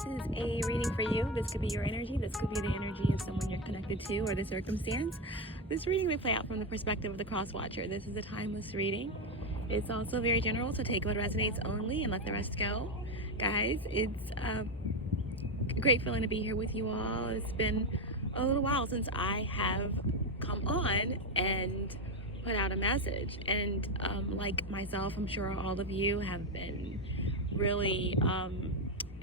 is a reading for you. This could be your energy. This could be the energy of someone you're connected to or the circumstance. This reading may play out from the perspective of the cross-watcher. This is a timeless reading. It's also very general, so take what resonates only and let the rest go. Guys, it's a great feeling to be here with you all. It's been a little while since I have come on and put out a message. And like myself, I'm sure all of you have been really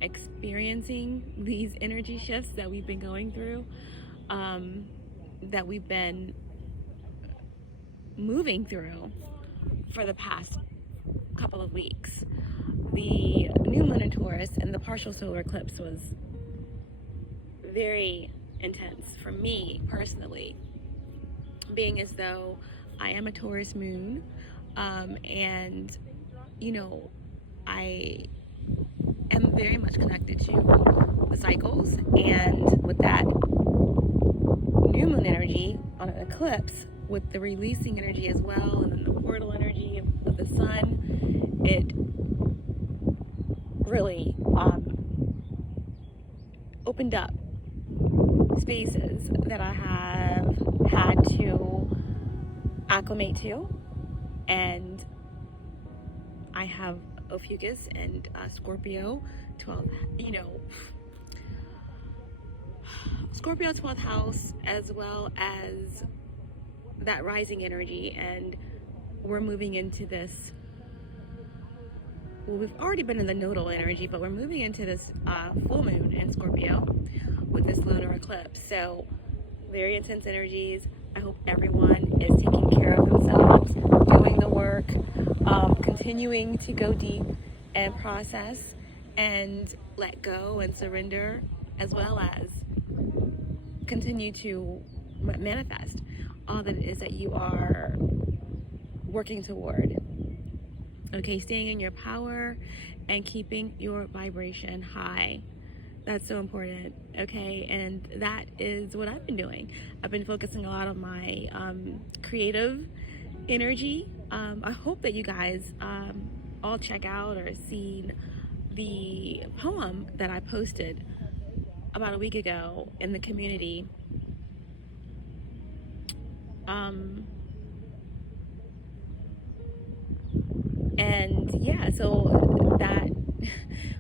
experiencing these energy shifts that we've been going through, that we've been moving through for the past couple of weeks. The new moon in Taurus and the partial solar eclipse was very intense for me personally, being as though I am a Taurus moon, and you know, I am very much connected to the cycles, and with that new moon energy on an eclipse, with the releasing energy as well, and then the portal energy of the sun, it really opened up spaces that I have had to acclimate to, and I have Ophiuchus and Scorpio 12, Scorpio 12th house, as well as that rising energy, and we're moving into this, well, we've already been in the nodal energy, but we're moving into this full moon in Scorpio with this lunar eclipse. So very intense energies. I hope everyone is taking care of themselves, doing the work, continuing to go deep and process and let go and surrender, as well as continue to manifest all that it is that you are working toward. Okay, staying in your power and keeping your vibration high. That's so important, okay? And that is what I've been doing. I've been focusing a lot on my creative energy. I hope that you guys all check out or seen the poem that I posted about a week ago in the community. And yeah, so that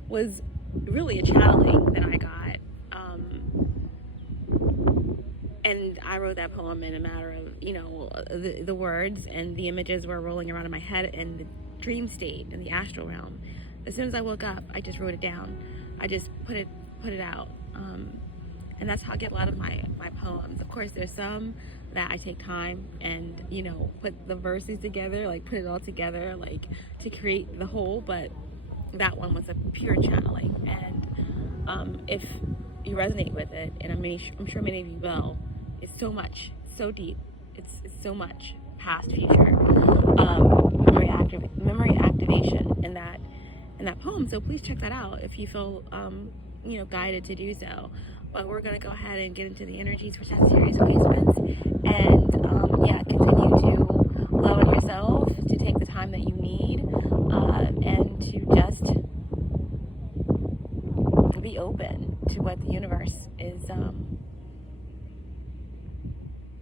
was really a channeling that I got. And I wrote that poem in a matter of, the words and the images were rolling around in my head in the dream state, in the astral realm. As soon as I woke up, I just wrote it down. I just put it out. And that's how I get a lot of my poems. Of course, there's some that I take time and, put the verses together, like put it all together, like to create the whole, but that one was a pure channeling. And if you resonate with it, and I'm sure many of you will, it's so much, so deep. It's so much past, future, memory activation in that poem. So please check that out if you feel, guided to do so. But we're going to go ahead and get into the energies for Sagittarius placements, and continue to love on yourself, to take the time that you need, and to just be open to what the universe is,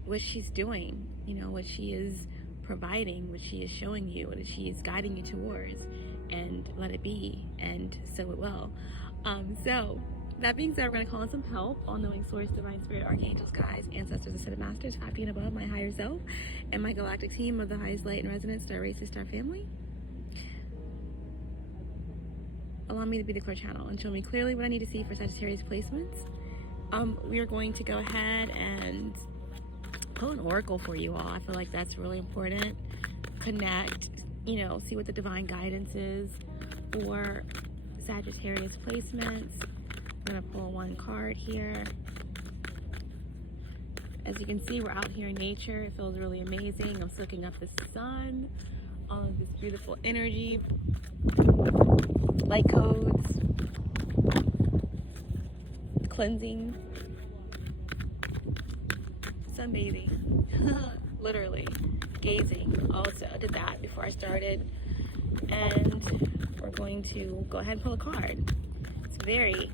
what she's doing, what she is providing, what she is showing you, what she is guiding you towards, and let it be, and so it will. So that being said, we're going to call in some help. All-knowing source, divine spirit, archangels, guides, ancestors, ascended masters, 5 and above, my higher self, and my galactic team of the highest light and resonance, star races, star family. Allow me to be the clear channel and show me clearly what I need to see for Sagittarius placements. We are going to go ahead and pull an oracle for you all. I feel like that's really important. Connect, see what the divine guidance is for Sagittarius placements. I'm going to pull one card here. As you can see, we're out here in nature. It feels really amazing. I'm soaking up the sun, all of this beautiful energy, light codes, cleansing, sunbathing, literally gazing. Also did that before I started, and we're going to go ahead and pull a card. It's very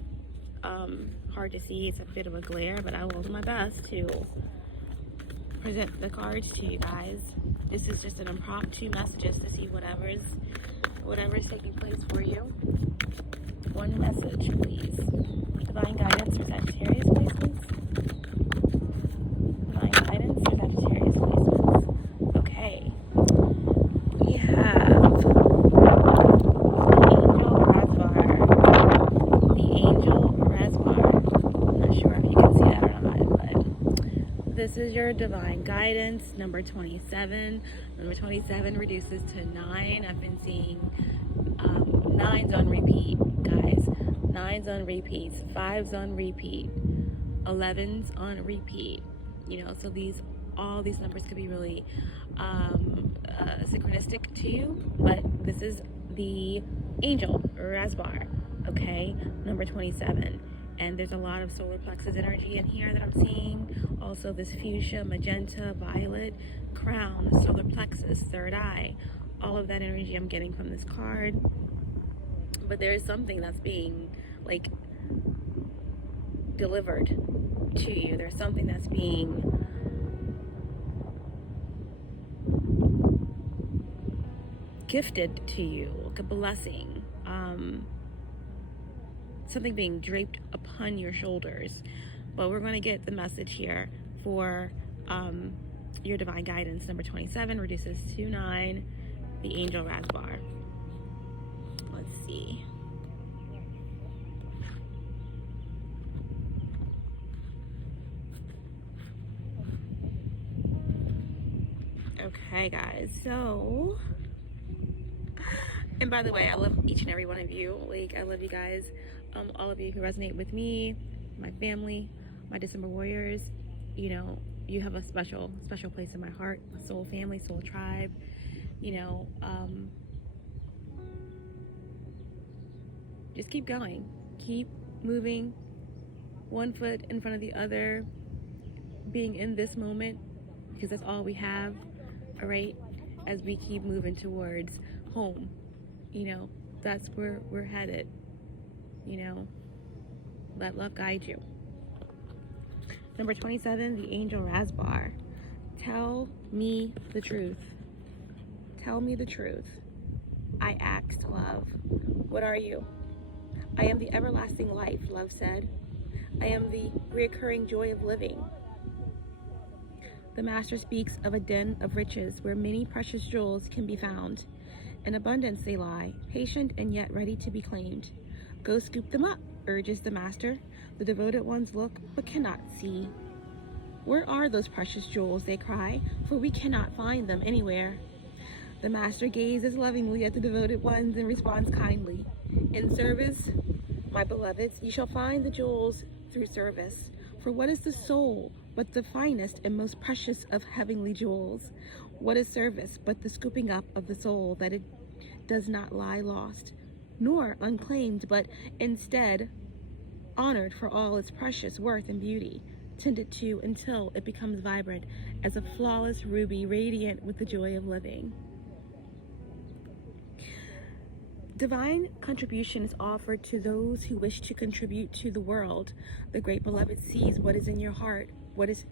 hard to see. It's a bit of a glare, but I will do my best to present the cards to you guys. This is just an impromptu messages to see whatever's taking place for you. One message, please. Divine guidance for Sagittarius placements. Divine guidance for Sagittarius placements. Okay. We have the Angel Reservoir. I'm not sure if you can see that or not, but this is your divine guidance, number 27. Number 27 reduces to 9. I've been seeing 9s on repeat, guys. 9s on repeats, 5s on repeat, 11s on repeat. You know, so all these numbers could be really synchronistic to you, but this is the Angel Reservoir, okay, number 27. And there's a lot of solar plexus energy in here that I'm seeing. Also this fuchsia, magenta, violet, crown, solar plexus, third eye. All of that energy I'm getting from this card. But there is something that's being, like, delivered to you. There's something that's being gifted to you, like a blessing. Something being draped upon your shoulders. But we're going to get the message here for your divine guidance, number 27, reduces to 9, the Angel Reservoir. Let's see. Okay, guys, so, and by the way, I love each and every one of you. Like, I love you guys. All of you who resonate with me, my family, my December warriors. You know, you have a special place in my heart, my soul family, soul tribe. You know, just keep going, keep moving, one foot in front of the other, being in this moment, because that's all we have, all right, as we keep moving towards home. You know, that's where we're headed. You know, let love guide you. Number 27, the Angel Reservoir. Tell me the truth. Tell me the truth. I asked love. What are you? I am the everlasting life, love said. I am the reoccurring joy of living. The master speaks of a den of riches where many precious jewels can be found. In abundance they lie, patient and yet ready to be claimed. Go scoop them up, urges the master. The devoted ones look, but cannot see. Where are those precious jewels, they cry, for we cannot find them anywhere. The master gazes lovingly at the devoted ones and responds kindly. In service, my beloveds, you shall find the jewels through service. For what is the soul but the finest and most precious of heavenly jewels? What is service but the scooping up of the soul, that it does not lie lost, nor unclaimed, but instead honored for all its precious worth and beauty, tended to until it becomes vibrant as a flawless ruby, radiant with the joy of living. Divine contribution is offered to those who wish to contribute to the world. The great beloved sees what is in your heart, what it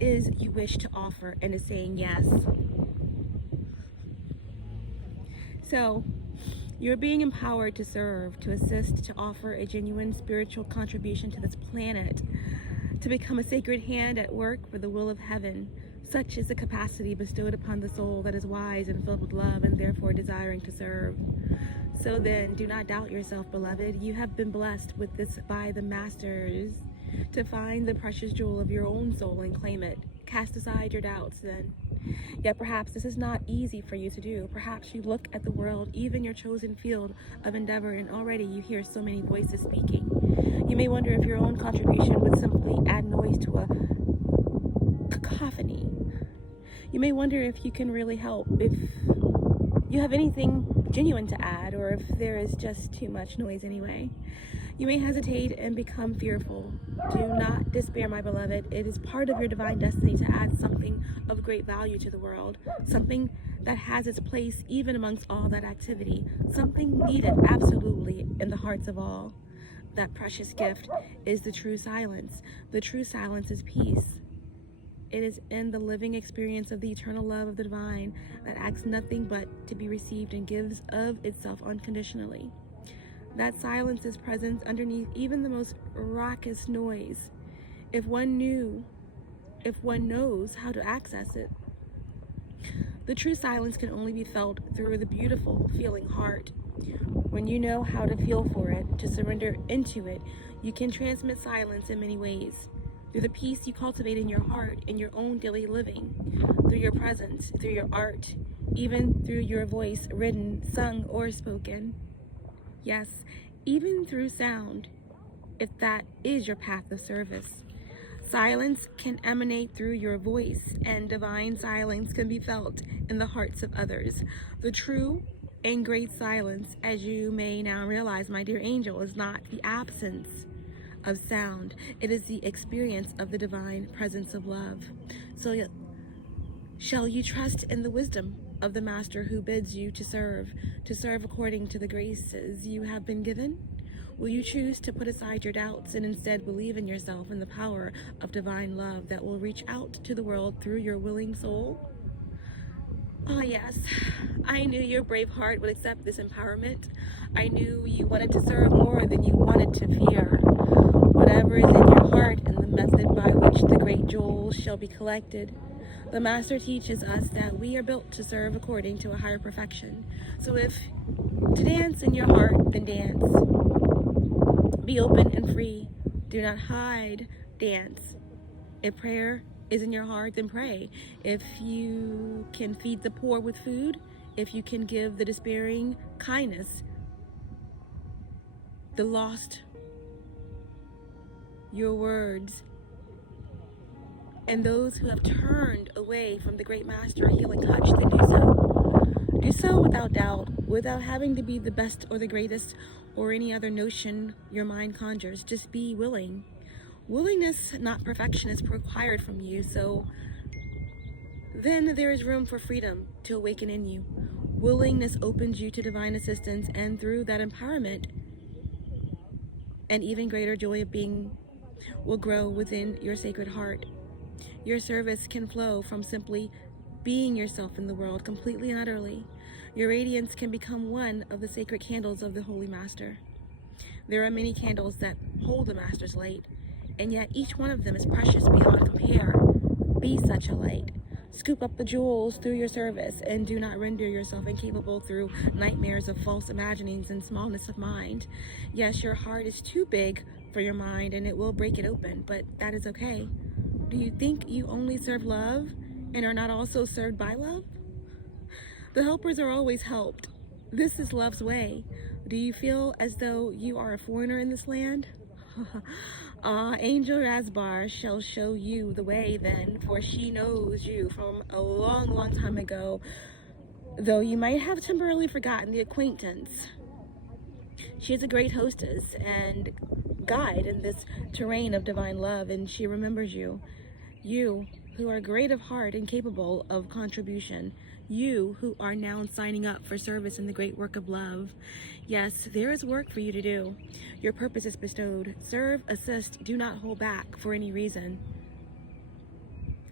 is you wish to offer, and is saying yes. So, you're being empowered to serve, to assist, to offer a genuine spiritual contribution to this planet, to become a sacred hand at work for the will of heaven. Such is the capacity bestowed upon the soul that is wise and filled with love and therefore desiring to serve. So then, do not doubt yourself, beloved. You have been blessed with this by the masters to find the precious jewel of your own soul and claim it. Cast aside your doubts then. Yet perhaps this is not easy for you to do. Perhaps you look at the world, even your chosen field of endeavor, and already you hear so many voices speaking. You may wonder if your own contribution would simply add noise to a cacophony. You may wonder if you can really help, if you have anything genuine to add, or if there is just too much noise anyway. You may hesitate and become fearful. Do not despair, my beloved. It is part of your divine destiny to add something of great value to the world, something that has its place even amongst all that activity, something needed absolutely in the hearts of all. that precious gift is the true silence. The true silence is peace. It is in the living experience of the eternal love of the divine that asks nothing but to be received and gives of itself unconditionally. That silence is present underneath even the most raucous noise. If one knows how to access it. The true silence can only be felt through the beautiful feeling heart. When you know how to feel for it, to surrender into it, you can transmit silence in many ways. Through the peace you cultivate in your heart, in your own daily living, through your presence, through your art, even through your voice, written, sung, or spoken. Yes, even through sound, if that is your path of service. Silence can emanate through your voice, and divine silence can be felt in the hearts of others. The true and great silence, as you may now realize, my dear angel, is not the absence of sound. It is the experience of the divine presence of love. So shall you trust in the wisdom of the master who bids you to serve according to the graces you have been given? Will you choose to put aside your doubts and instead believe in yourself and the power of divine love that will reach out to the world through your willing soul? Oh yes, I knew your brave heart would accept this empowerment. I knew you wanted to serve more than you wanted to fear. Whatever is in your heart and the method by which the great jewels shall be collected. The Master teaches us that we are built to serve according to a higher perfection. So if to dance in your heart, then dance. Be open and free. Do not hide. Dance. If prayer is in your heart, then pray. If you can feed the poor with food, if you can give the despairing kindness, the lost your words, and those who have turned away from the great master healing touch, then do so. Do so without doubt, without having to be the best or the greatest or any other notion your mind conjures. Just be willing. Willingness, not perfection, is required from you, so then there is room for freedom to awaken in you. Willingness opens you to divine assistance, and through that empowerment, an even greater joy of being will grow within your sacred heart. Your service can flow from simply being yourself in the world completely and utterly. Your radiance can become one of the sacred candles of the Holy Master. There are many candles that hold the Master's light, and yet each one of them is precious beyond compare. Be such a light. Scoop up the jewels through your service, and do not render yourself incapable through nightmares of false imaginings and smallness of mind. Yes, your heart is too big for your mind, and it will break it open, but that is okay. Do you think you only serve love and are not also served by love? The helpers are always helped. This is love's way. Do you feel as though you are a foreigner in this land? Angel Rasbar shall show you the way then, for she knows you from a long, long time ago, though you might have temporarily forgotten the acquaintance. She is a great hostess and guide in this terrain of divine love, and she remembers you. You, who are great of heart and capable of contribution. You, who are now signing up for service in the great work of love. Yes, there is work for you to do. Your purpose is bestowed. Serve, assist, do not hold back for any reason.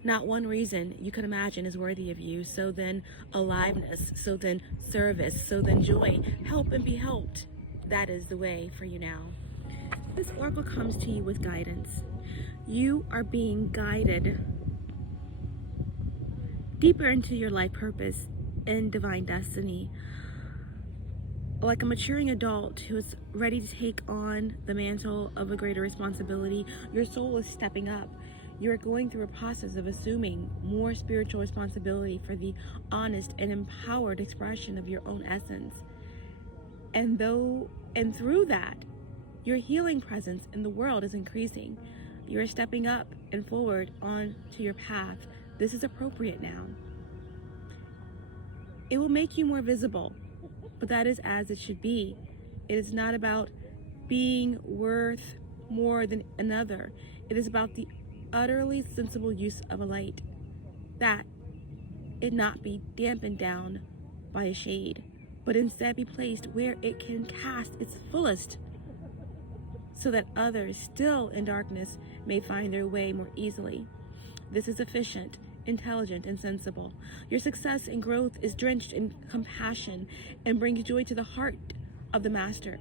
Not one reason you could imagine is worthy of you. So then aliveness, so then service, so then joy. Help and be helped. That is the way for you now. This oracle comes to you with guidance. You are being guided deeper into your life purpose and divine destiny. Like a maturing adult who is ready to take on the mantle of a greater responsibility, your soul is stepping up. You are going through a process of assuming more spiritual responsibility for the honest and empowered expression of your own essence. And through that, your healing presence in the world is increasing. You are stepping up and forward on to your path. This is appropriate now. It will make you more visible, but that is as it should be. It is not about being worth more than another. It is about the utterly sensible use of a light, that it not be dampened down by a shade, but instead be placed where it can cast its fullest so that others still in darkness may find their way more easily. This is efficient, intelligent, and sensible. Your success and growth is drenched in compassion and brings joy to the heart of the Master,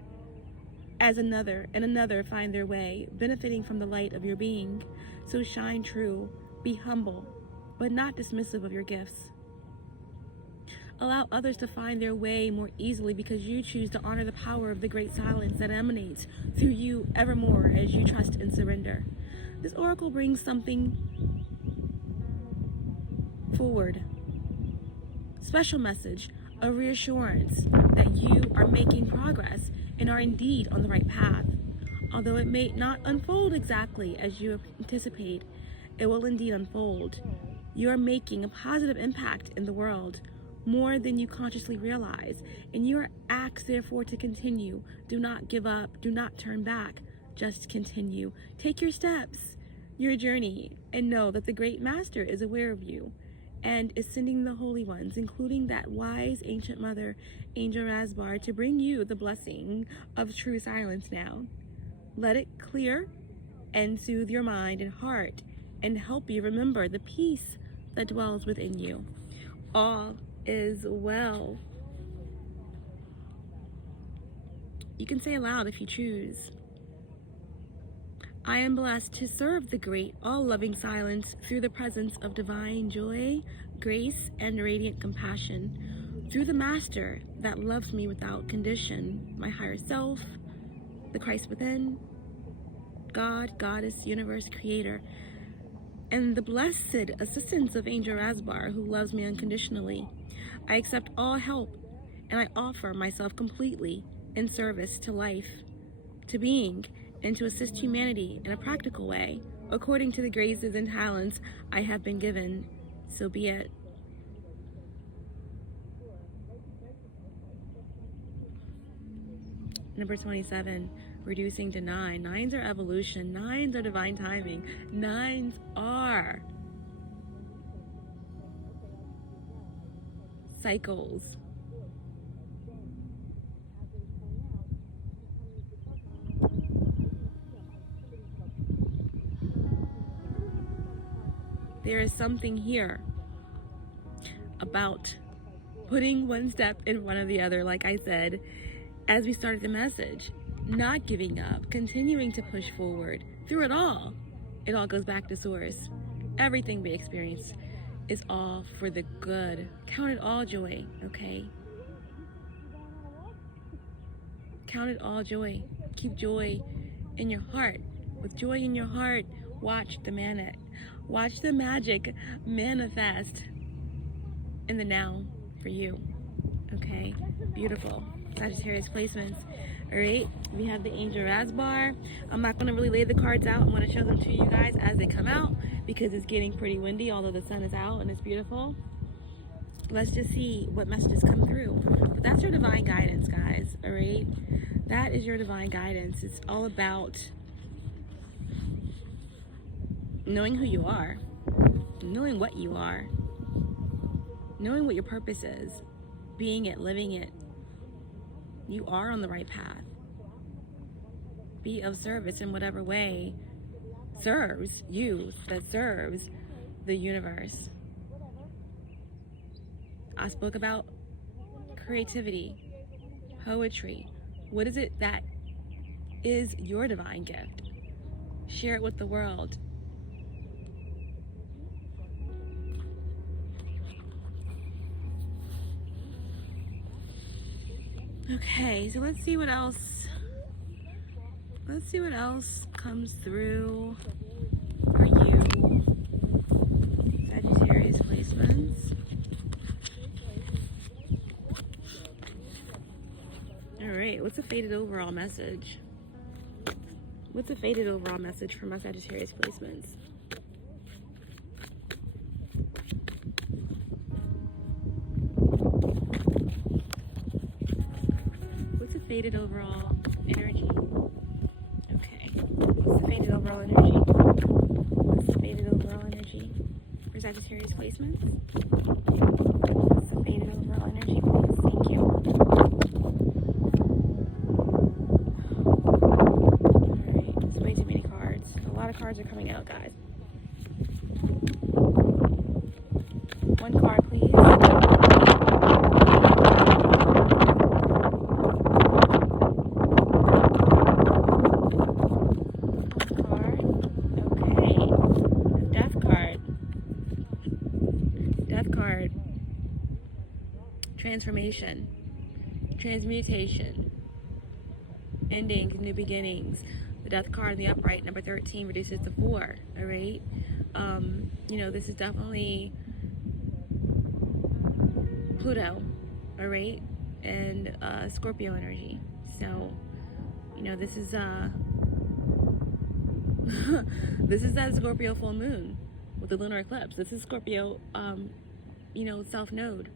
as another and another find their way, benefiting from the light of your being. So shine true, be humble, but not dismissive of your gifts. Allow others to find their way more easily because you choose to honor the power of the great silence that emanates through you evermore as you trust and surrender. This oracle brings something forward. Special message of reassurance that you are making progress and are indeed on the right path. Although it may not unfold exactly as you anticipate, it will indeed unfold. You are making a positive impact in the world, more than you consciously realize, and you are asked therefore to continue. Do not give up, do not turn back, just continue. Take your steps, your journey, and know that the great Master is aware of you and is sending the holy ones, including that wise ancient mother, Angel Rasbar, to bring you the blessing of true silence now. Let it clear and soothe your mind and heart and help you remember the peace that dwells within you. All is well. You can say aloud if you choose. I am blessed to serve the great, all-loving silence through the presence of divine joy, grace, and radiant compassion, through the Master that loves me without condition, my higher self, the Christ within, God, Goddess, Universe, Creator, and the blessed assistance of Angel Rasbar, who loves me unconditionally. I accept all help, and I offer myself completely in service to life, to being, and to assist humanity in a practical way, according to the graces and talents I have been given. So be it. Number 27, reducing to 9. 9s are evolution. 9s are divine timing. 9s are cycles. There is something here about putting one step in front of the other, like I said, as we started the message. Not giving up, continuing to push forward through it all. It all goes back to source. Everything we experience is all for the good. Count it all joy, okay? Count it all joy. Keep joy in your heart. With joy in your heart, watch the magic manifest in the now for you. Okay? Beautiful. Sagittarius placements. Alright, we have the Angel Rasbar. I'm not going to really lay the cards out. I'm going to show them to you guys as they come out because it's getting pretty windy, although the sun is out and it's beautiful. Let's just see what messages come through. But that's your divine guidance, guys. Alright? That is your divine guidance. It's all about knowing who you are, knowing what you are, knowing what your purpose is, being it, living it. You are on the right path. Be of service in whatever way serves you, that serves the universe. I spoke about creativity, poetry. What is it that is your divine gift? Share it with the world. Okay, so let's see what else. Let's see what else comes through for you. Sagittarius placements. Alright, what's a faded overall message? What's a faded overall message for my Sagittarius placements? Faded overall energy. Okay. What's the faded overall energy? What's the faded overall energy for Sagittarius placements? What's the faded overall energy, please? Thank you. out, guys. One card, please. Transformation, transmutation, endings, new beginnings. The Death card in the upright, number 13, reduces to 4. All right. You know, this is definitely Pluto. All right, and Scorpio energy. So, you know, this is this is that Scorpio full moon with the lunar eclipse. This is Scorpio, you know, self node.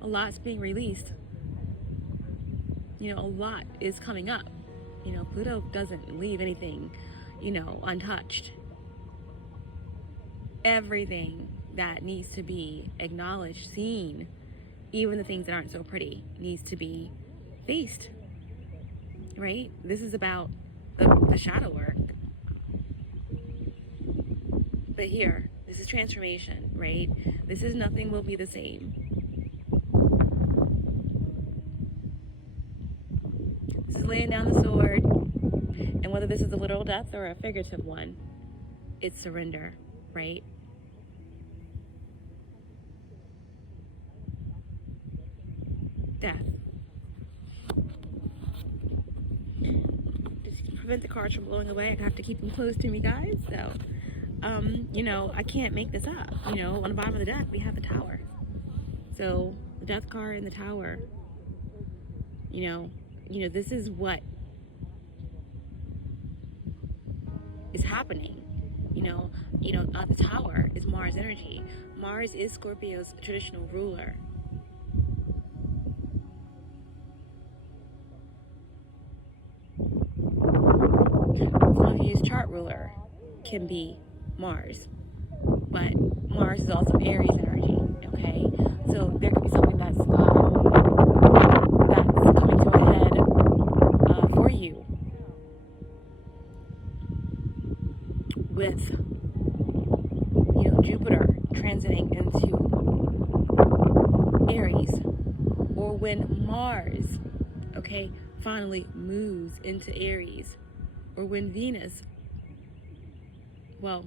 A lot's being released. You know, a lot is coming up. You know, Pluto doesn't leave anything, you know, untouched. Everything that needs to be acknowledged, seen, even the things that aren't so pretty, needs to be faced. Right? This is about the shadow work. But here, this is transformation, right? This is nothing will be the same. This is laying down the sword, and whether this is a literal death or a figurative one, it's surrender, right? Death. Just to prevent the cards from blowing away, I have to keep them close to me, guys. So, you know, I can't make this up. You know, on the bottom of the deck, we have the Tower. So, the Death card and the Tower, you know, this is what is happening. You know, the Tower is Mars energy. Mars is Scorpio's traditional ruler. Scorpio's chart ruler can be Mars, but Mars is also Aries energy. Okay, so there could be something that's coming to a head for you with, you know, Jupiter transiting into Aries, or when Mars, okay, finally moves into Aries, or when Venus, well,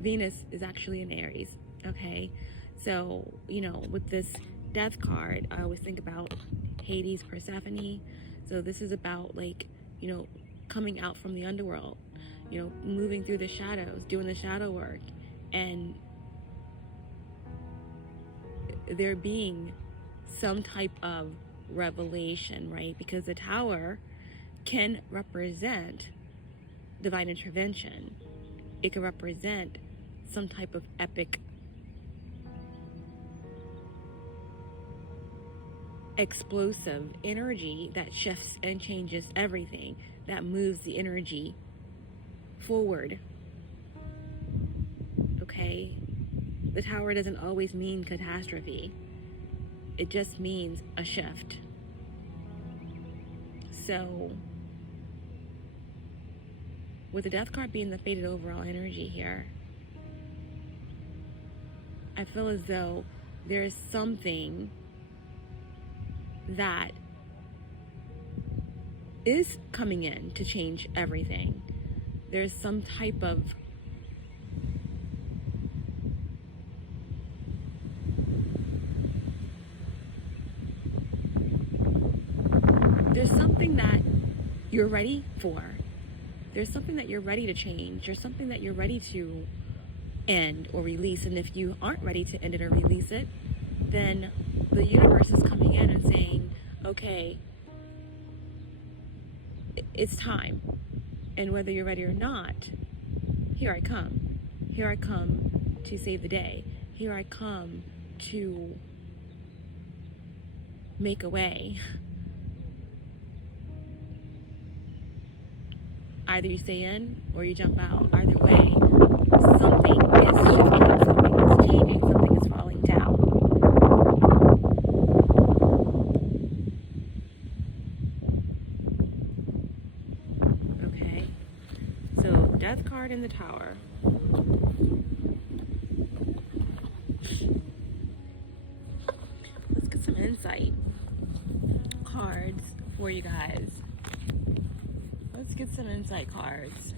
Venus is actually in Aries, okay? So, you know, with this Death card, I always think about Hades, Persephone. So this is about, like, you know, coming out from the underworld, you know, moving through the shadows, doing the shadow work, and there being some type of revelation, right? Because the Tower can represent divine intervention. It can represent some type of epic explosive energy that shifts and changes everything, that moves the energy forward. Okay? The Tower doesn't always mean catastrophe. It just means a shift. So, with the Death card being the faded overall energy here, I feel as though there's something that is coming in to change everything. There's some type of there's something that you're ready for. There's something that you're ready to change. There's something that you're ready to end or release. And if you aren't ready to end it or release it, then the universe is coming in and saying, okay, it's time. And whether you're ready or not, here I come. Here I come to save the day. Here I come to make a way. Either you stay in or you jump out. Either way, something is shifting, something is changing, something is falling down. Okay, so Death card in the Tower. for you guys. Let's get some insight cards.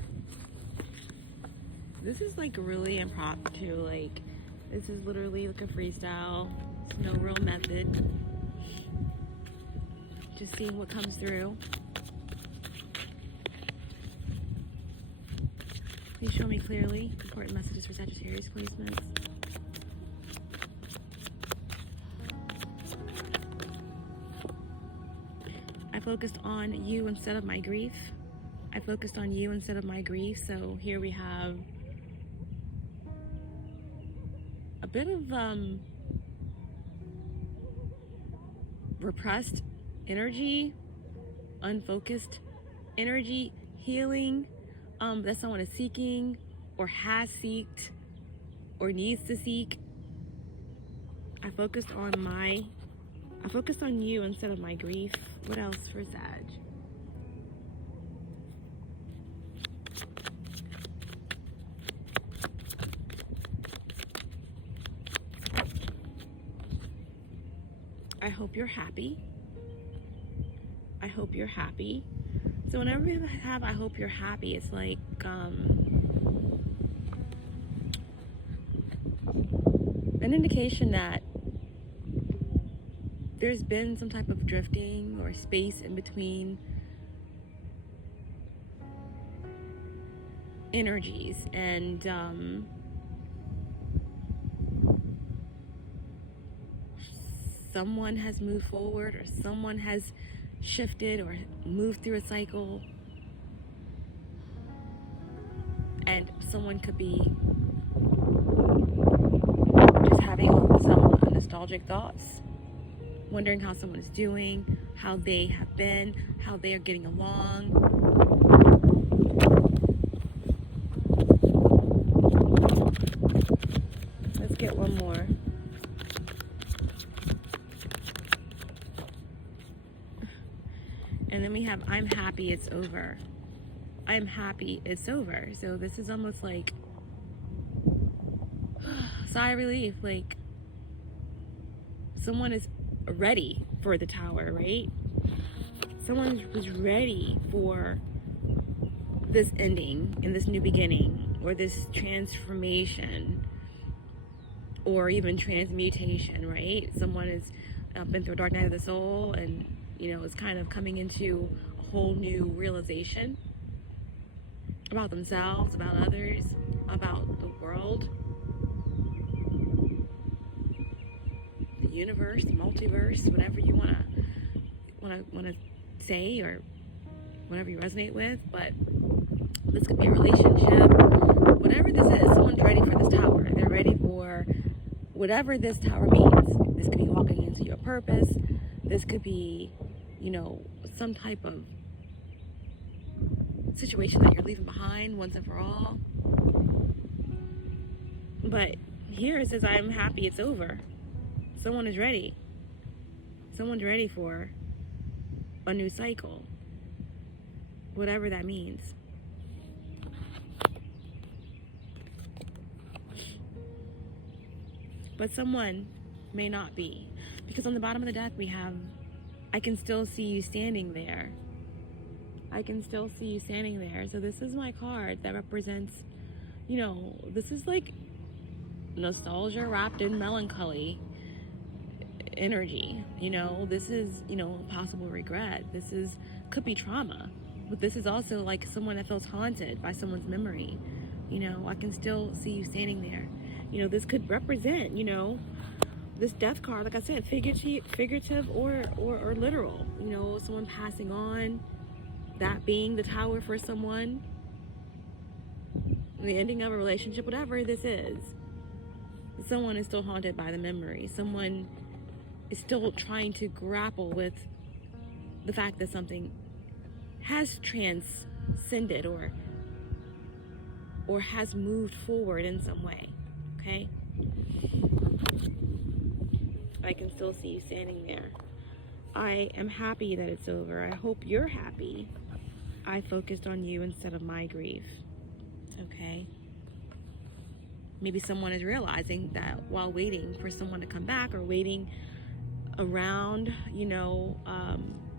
This is like really impromptu. Like, this is literally like a freestyle. No real method. Just seeing what comes through. Please show me clearly important messages for Sagittarius placements. I focused on you instead of my grief. I focused on you instead of my grief. So here we have a bit of repressed energy, unfocused energy, healing that someone is seeking or has seeked or needs to seek. I focused on you instead of my grief. What else for Sag? I hope you're happy. I hope you're happy. So whenever we have I hope you're happy, it's like an indication that there's been some type of drifting or space in between energies, and someone has moved forward, or someone has shifted or moved through a cycle, and someone could be just having some nostalgic thoughts, wondering how someone is doing, how they have been, how they are getting along. Let's get one more. And then we have, I'm happy it's over. I'm happy it's over. So this is almost like sigh of relief. Like someone is ready for the Tower, right? Someone was ready for this ending and this new beginning, or this transformation, or even transmutation, right? Someone has been through a dark night of the soul, and is kind of coming into a whole new realization about themselves, about others, about the world, the universe, the multiverse, whatever you want to say, or whatever you resonate with. But this could be a relationship, whatever this is. Someone's ready for this Tower. They're ready for whatever this Tower means. This could be walking into your purpose. This could be, some type of situation that you're leaving behind once and for all. But here it says, I'm happy it's over. Someone is ready. Someone's ready for a new cycle, whatever that means. But someone may not be, because on the bottom of the deck we have, I can still see you standing there. I can still see you standing there. So this is my card that represents, this is like nostalgia wrapped in melancholy energy. This is, possible regret. Could be trauma, but this is also like someone that feels haunted by someone's memory. I can still see you standing there. This could represent, this death card, like I said, figurative or literal. Someone passing on, that being the Tower for someone, the ending of a relationship, whatever this is. Someone is still haunted by the memory. Someone is still trying to grapple with the fact that something has transcended or has moved forward in some way. Okay? I can still see you standing there. I am happy that it's over. I hope you're happy. I focused on you instead of my grief. Okay? Maybe someone is realizing that while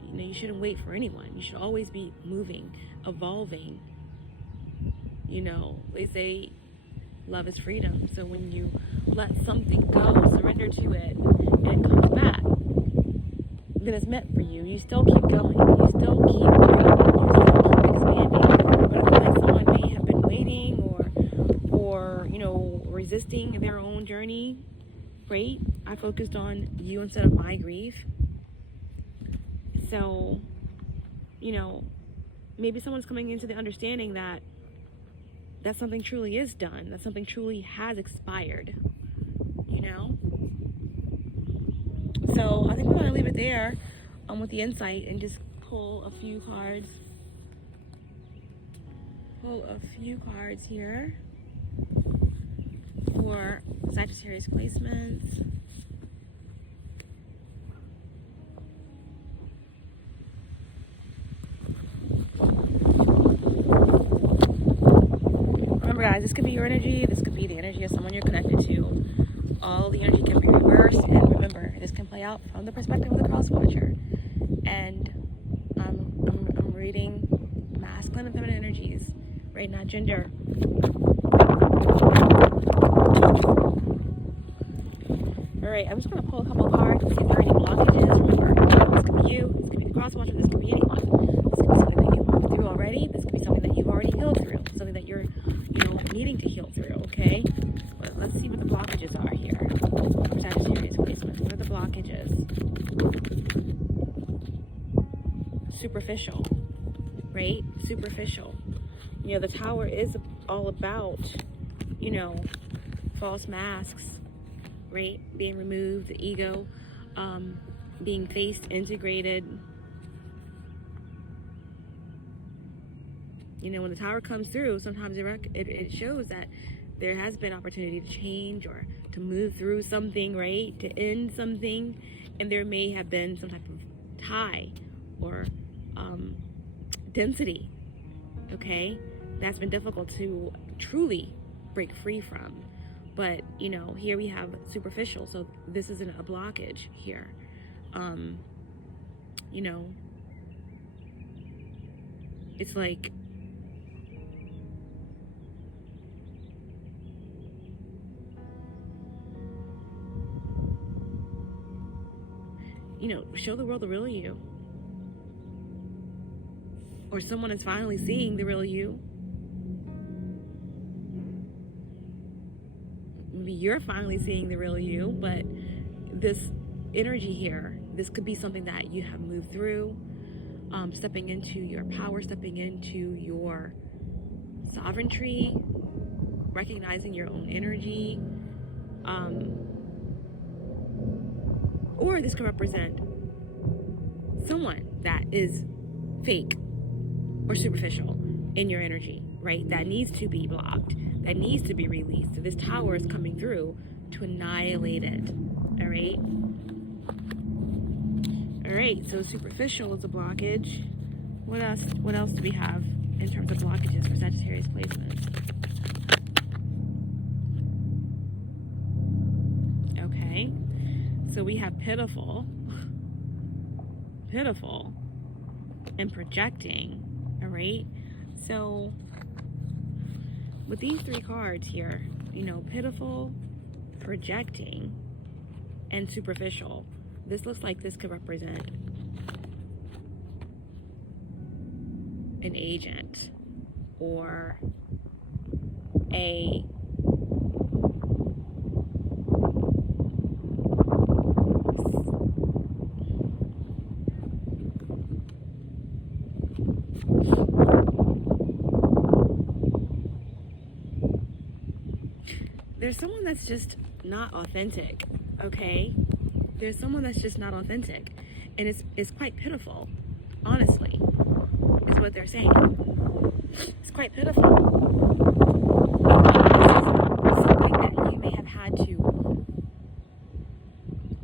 You know, you shouldn't wait for anyone. You should always be moving, evolving. You know, they say love is freedom. So when you let something go, surrender to it, and it comes back, then it's meant for you. You still keep going. You still keep dreaming. You still keep expanding. But I feel like someone may have been waiting or you know, resisting their own journey. Right? I focused on you instead of my grief. So, you know, maybe someone's coming into the understanding that something truly is done, that something truly has expired, you know? So I think we're going to leave it there with the insight and just pull a few cards. Pull a few cards here for Sagittarius placements. Remember, guys, this could be your energy. This could be the energy of someone you're connected to. All the energy can be reversed. And remember, this can play out from the perspective of the cross watcher. And I'm reading masculine and feminine energies, right? Not gender. All right, I'm just going to pull a couple cards and see if there are any blockages. Remember, this could be you. This could be the cross watcher. This could be anyone. This could be something that you've moved through already. This could be something that you've already healed through. Something that you're, you know, needing to heal through, okay? But let's see what the blockages are here for Sagittarius placements. What are the blockages? Superficial, right? Superficial. You know, the Tower is all about, you know, false masks, right? Being removed, the ego, being faced, integrated. You know, when the Tower comes through, sometimes it shows that there has been opportunity to change or to move through something, right? To end something. And there may have been some type of tie or density, okay? That's been difficult to truly break free from. But, you know, here we have superficial. So this isn't a blockage here. You know, it's like, you know, show the world the real you. Or someone is finally seeing the real you. Maybe you're finally seeing the real you, but this energy here, this could be something that you have moved through, stepping into your power, stepping into your sovereignty, recognizing your own energy, or this could represent someone that is fake or superficial in your energy, right? That needs to be blocked, that needs to be released. So this Tower is coming through to annihilate it, all right? All right, so superficial is a blockage. What else do we have in terms of blockages for Sagittarius placements? Okay, so we have pitiful, and projecting, all right? So with these three cards here, you know, pitiful, projecting, and superficial, this looks like this could represent an agent or a there's someone that's just not authentic, okay? There's someone that's just not authentic. And it's quite pitiful, honestly, is what they're saying. It's quite pitiful. This is something that you may have had to,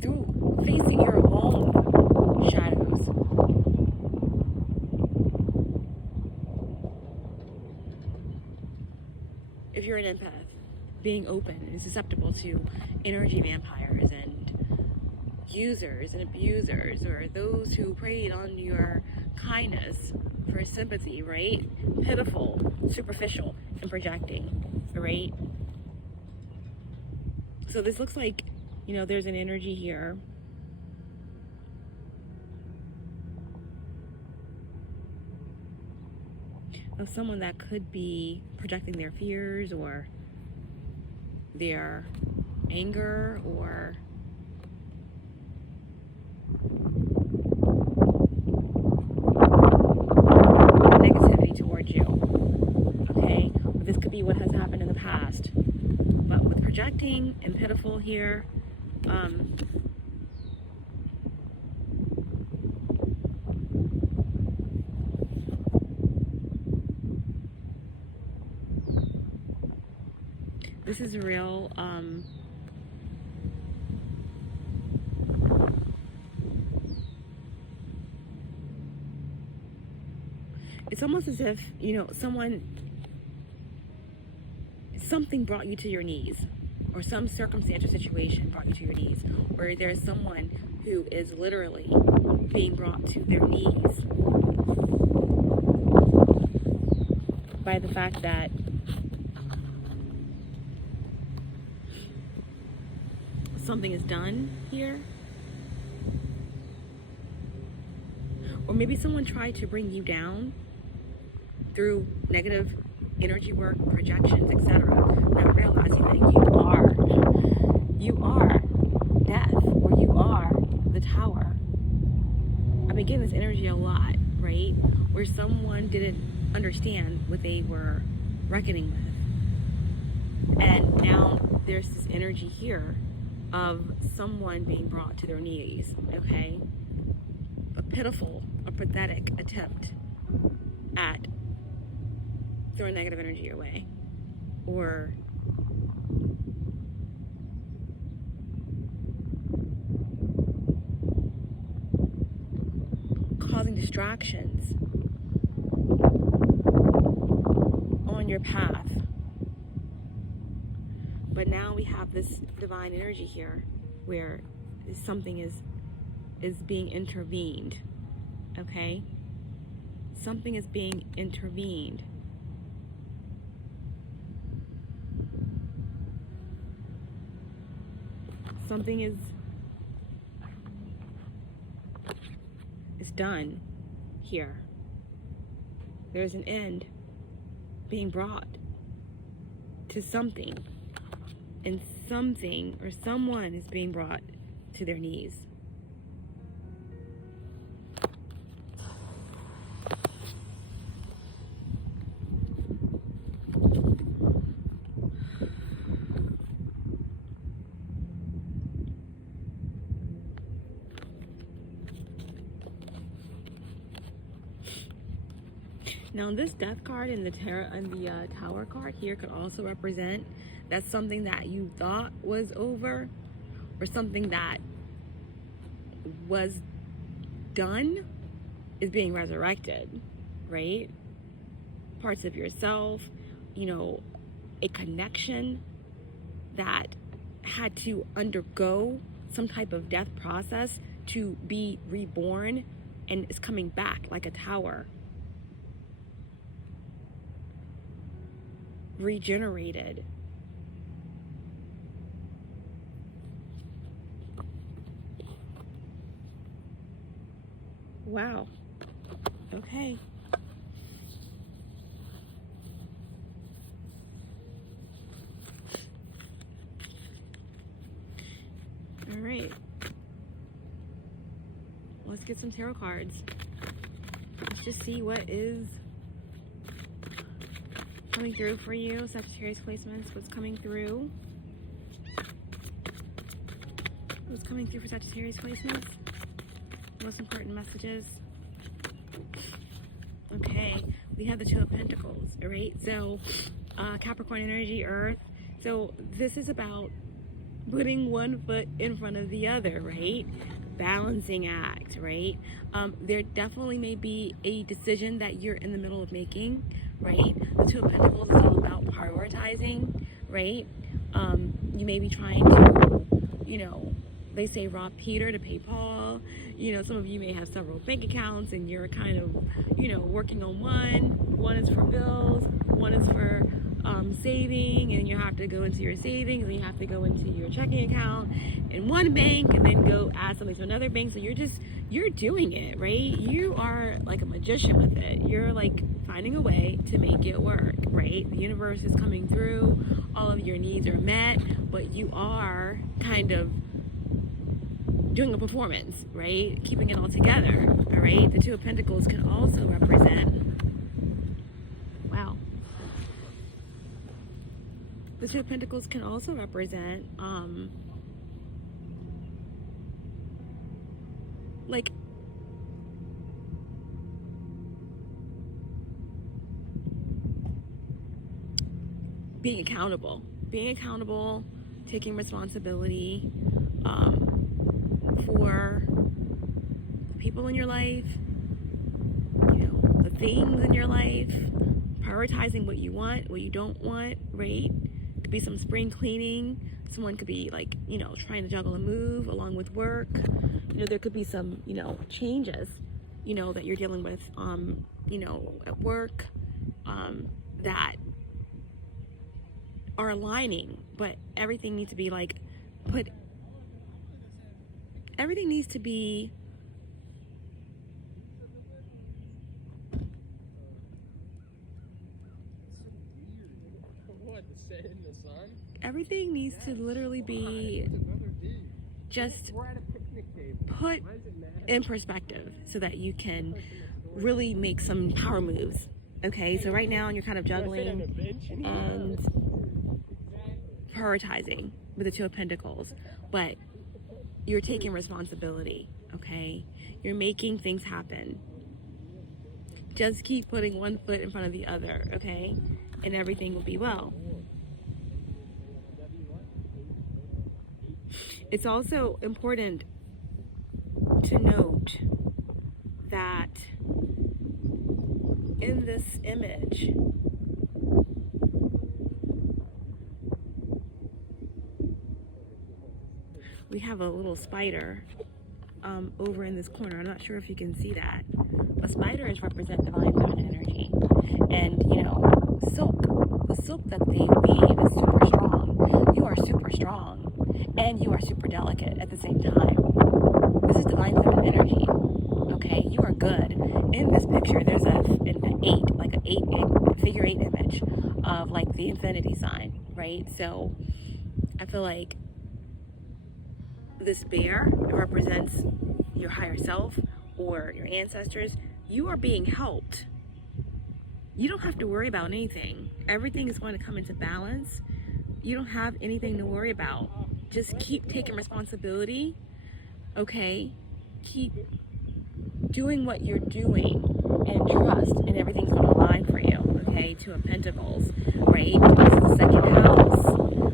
through facing your own shadows, if you're an empath, being open and susceptible to energy vampires and users and abusers, or those who preyed on your kindness for sympathy, right? Pitiful, superficial, and projecting, right? So this looks like, you know, there's an energy here of someone that could be projecting their fears or their anger or negativity towards you. Okay? This could be what has happened in the past. But with projecting and pitiful here, this is real. It's almost as if, you know, something brought you to your knees, or some circumstance or situation brought you to your knees, or there's someone who is literally being brought to their knees by the fact that something is done here. Or maybe someone tried to bring you down through negative energy work, projections, etc. Not realizing that you are death, or you are the tower. I've been getting this energy a lot, right? Where someone didn't understand what they were reckoning with. And now there's this energy here of someone being brought to their knees, okay? A pitiful, a pathetic attempt at throwing negative energy your way, or causing distractions on your path. But now we have this divine energy here where something is being intervened, okay? Something is being intervened. Something is done here. There's an end being brought to something, and something or someone is being brought to their knees. Now, this Death card and the Tower card here could also represent that something that you thought was over, or something that was done, is being resurrected, right? Parts of yourself, you know, a connection that had to undergo some type of death process to be reborn, and is coming back like a tower. Regenerated. Wow. Okay. All right. Let's get some tarot cards. Let's just see what is coming through for you. Sagittarius placements. What's coming through? What's coming through for Sagittarius placements? Most important messages. Okay, we have the Two of Pentacles, all right? So, Capricorn energy, Earth. So this is about putting one foot in front of the other, right? Balancing act, right? There definitely may be a decision that you're in the middle of making, right? The Two of Pentacles is all about prioritizing, right? You may be trying to, you know, they say rob Peter to pay Paul. You know, some of you may have several bank accounts and you're kind of, you know, working on one. One is for bills, one is for saving, and you have to go into your savings, and you have to go into your checking account in one bank and then go add something to another bank. So you're doing it, right? You are like a magician with it. You're like finding a way to make it work, right? The universe is coming through, all of your needs are met, but you are kind of doing a performance, right? Keeping it all together, all right? The Two of Pentacles can also represent, wow. The Two of Pentacles can also represent, like, being accountable, taking responsibility for the people in your life, you know, the things in your life, prioritizing what you want, what you don't want, right? It could be some spring cleaning. Someone could be like, you know, trying to juggle a move along with work. You know, there could be some, you know, changes, you know, that you're dealing with, you know, at work, that are aligning, but everything needs to be like everything needs to be everything needs to literally be just put in perspective so that you can really make some power moves. Okay, so right now you're kind of juggling and prioritizing with the Two of Pentacles, but you're taking responsibility, okay? You're making things happen. Just keep putting one foot in front of the other, okay? And everything will be well. It's also important to note that in this image, we have a little spider over in this corner. I'm not sure if you can see that. But spiders represent divine feminine energy. And, you know, the silk that they weave is super strong. You are super strong. And you are super delicate at the same time. This is divine feminine energy. Okay, you are good. In this picture, there's an eight, like a figure eight image of like the infinity sign, right? So I feel like this bear represents your higher self or your ancestors. You are being helped. You don't have to worry about anything. Everything is going to come into balance. You don't have anything to worry about. Just keep taking responsibility, okay? Keep doing what you're doing and trust, and everything's going to align for you, okay? Two of Pentacles, right? This is the second house,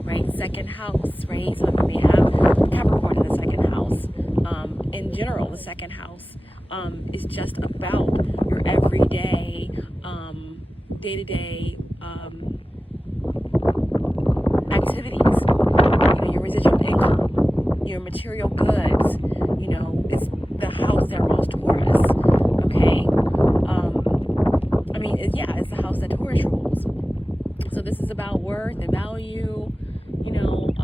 right? Second house, right? Some of you may have Capricorn in the second house. In general, the second house is just about your everyday, day-to-day activities. You know, your residual income, your material goods. You know, it's the house that rules Taurus. Okay. I mean, it's the house that Taurus rules. So this is about worth and value. You know.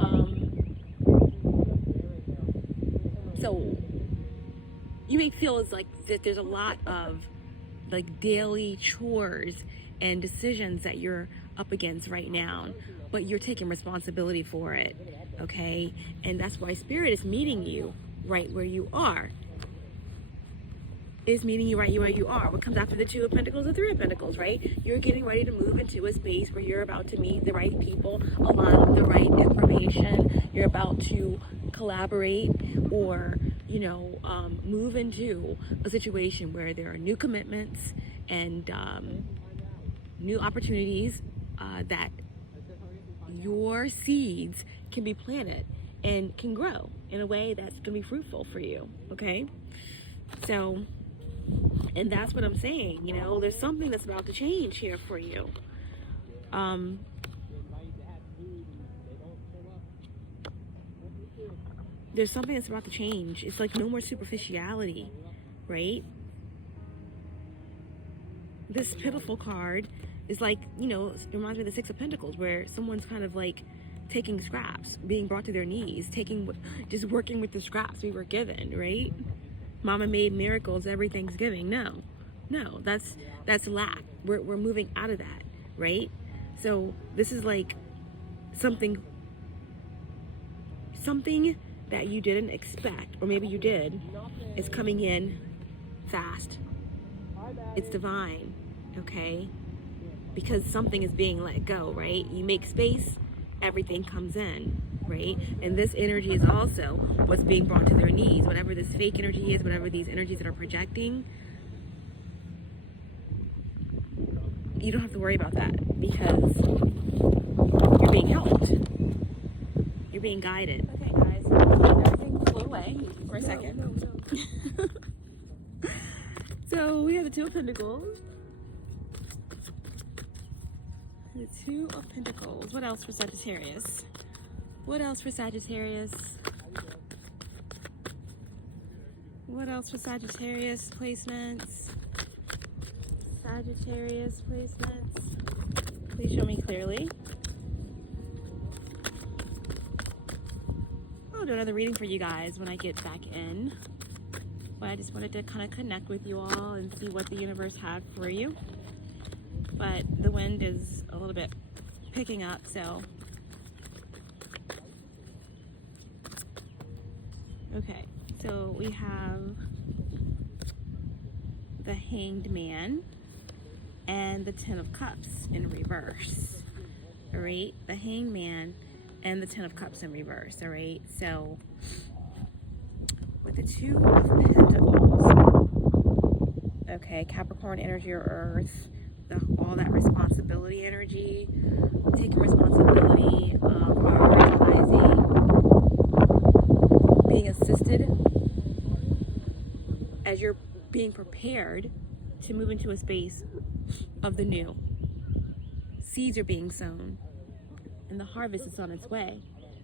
So you may feel as like that there's a lot of like daily chores and decisions that you're up against right now, but you're taking responsibility for it, okay? And that's why Spirit is meeting you right where you are. Is meeting you right where you are. What comes after the Two of Pentacles? The Three of Pentacles, right? You're getting ready to move into a space where you're about to meet the right people, align with the right information. You're about to collaborate or, you know, move into a situation where there are new commitments and new opportunities that your seeds can be planted and can grow in a way that's going to be fruitful for you, okay? So, and that's what I'm saying, you know, there's something that's about to change here for you. there's something that's about to change. It's like no more superficiality, right? This pitiful card is like, you know, it reminds me of the Six of Pentacles, where someone's kind of like taking scraps, being brought to their knees, just working with the scraps we were given, right? Mama made miracles every Thanksgiving. No, that's lack. We're moving out of that, right? So this is like something that you didn't expect, or maybe you did, is coming in fast. It's divine, okay? Because something is being let go, right? You make space, everything comes in, right? And this energy is also what's being brought to their knees. Whatever this fake energy is, whatever these energies that are projecting, you don't have to worry about that, because you're being helped. You're being guided. Okay, guys, everything flew away for a second. So we have the Two of Pentacles. The Two of Pentacles. What else for Sagittarius? What else for Sagittarius? What else for Sagittarius placements? Sagittarius placements. Please show me clearly. I'll do another reading for you guys when I get back in. But I just wanted to kind of connect with you all and see what the universe had for you. But the wind is a little bit picking up, so. Okay, so we have the Hanged Man and the Ten of Cups in reverse. All right, the Hanged Man and the Ten of Cups in reverse. All right, so with the Two of Pentacles, okay, Capricorn energy or Earth, all that responsibility energy, taking responsibility, prioritizing, being assisted as you're being prepared to move into a space of the new. Seeds are being sown and the harvest is on its way.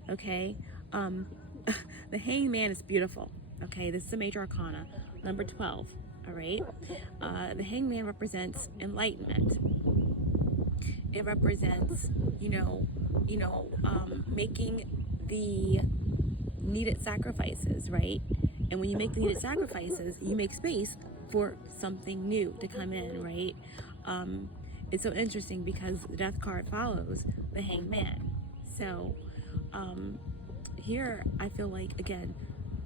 Okay, the Hanged Man is beautiful. Okay, this is a major arcana, number 12. All right, the Hanged Man represents enlightenment. It represents, making the needed sacrifices, right? And when you make the needed sacrifices, you make space for something new to come in, right? It's so interesting because the Death card follows the Hanged Man. So here I feel like, again,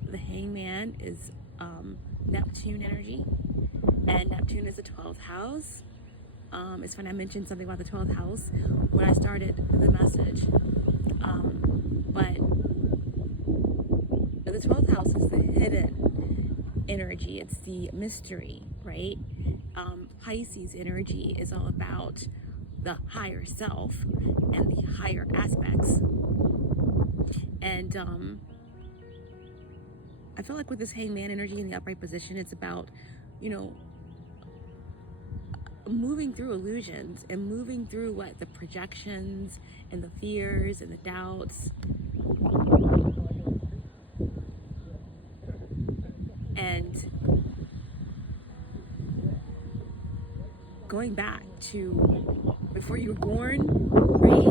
the Hanged Man is Neptune energy, and Neptune is the 12th house. It's funny, I mentioned something about the 12th house when I started the message, but the 12th house is the hidden energy. It's the mystery, right? Pisces energy is all about the higher self and the higher aspects, and I feel like with this Hanged Man energy in the upright position, it's about, moving through illusions and moving through the projections and the fears and the doubts, and going back to before you were born, right?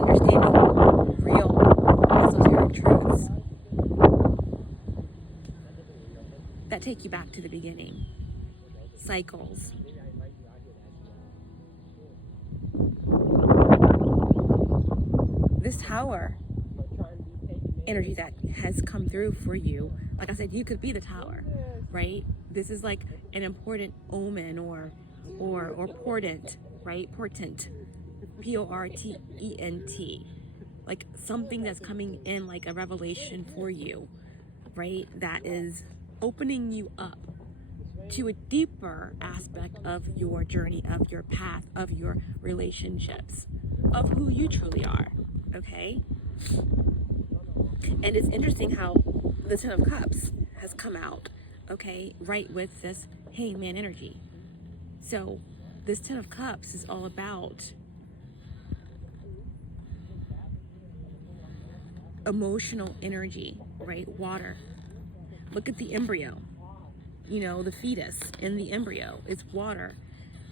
Understanding real esoteric truths that take you back to the beginning. Cycles. This Tower energy that has come through for you, like I said, you could be the Tower, right? This is like an important omen or portent, right? Portent, Portent, like something that's coming in, like a revelation for you, right? That is opening you up to a deeper aspect of your journey, of your path, of your relationships, of who you truly are, okay? And it's interesting how the Ten of Cups has come out, okay, right with this Hanged Man energy. So this Ten of Cups is all about emotional energy, right? Water. Look at the embryo, you know, the fetus in the embryo. It's water.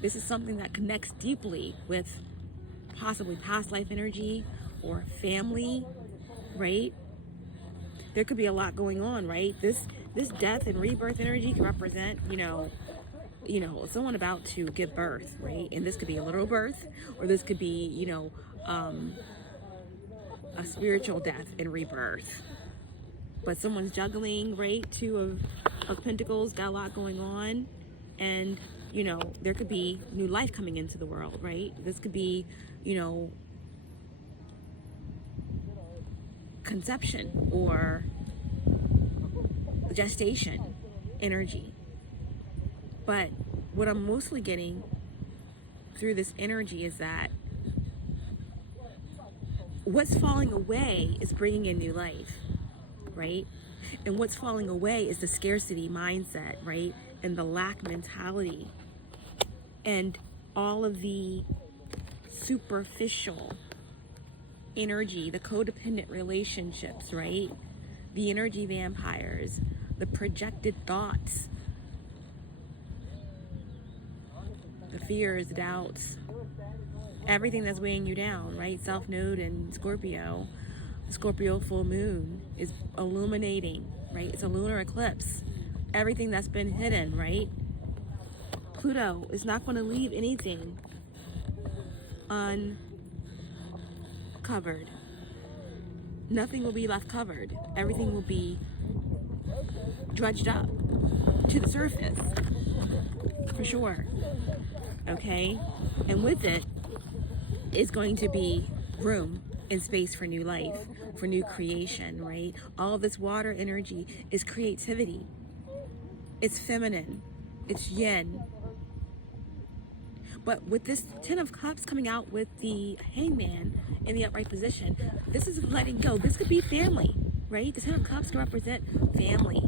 This is something that connects deeply with possibly past life energy or family, right? There could be a lot going on, right? This death and rebirth energy can represent, you know, someone about to give birth, right? And this could be a literal birth, or this could be, you know, a spiritual death and rebirth. But someone's juggling, right? Two of Pentacles, got a lot going on. And, you know, there could be new life coming into the world, right? This could be, you know, conception or gestation energy. But what I'm mostly getting through this energy is that what's falling away is bringing in new life, right? And what's falling away is the scarcity mindset, right? And the lack mentality and all of the superficial energy, the codependent relationships, right? The energy vampires, the projected thoughts, the fears, doubts, everything that's weighing you down, right? South Node and Scorpio, Scorpio full moon is illuminating, right? It's a lunar eclipse. Everything that's been hidden, right? Pluto is not going to leave anything uncovered. Nothing will be left covered. Everything will be dredged up to the surface, for sure. Okay? And with it is going to be room and space for new life, for new creation, right? All of this water energy is creativity. It's feminine. It's yin. But with this Ten of Cups coming out with the Hangman in the upright position, this is letting go. This could be family, right? The Ten of Cups can represent family.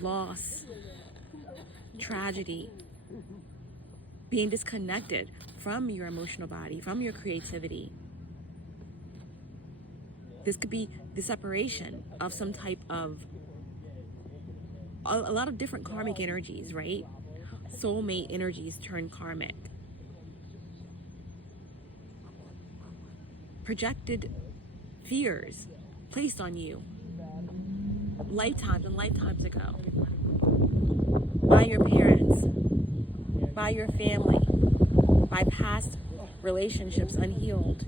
Loss, tragedy, being disconnected from your emotional body, from your creativity. This could be the separation of some type of, a lot of different karmic energies, right? Soulmate energies turn karmic. Projected fears placed on you lifetimes and lifetimes ago by your parents, by your family, by past relationships unhealed.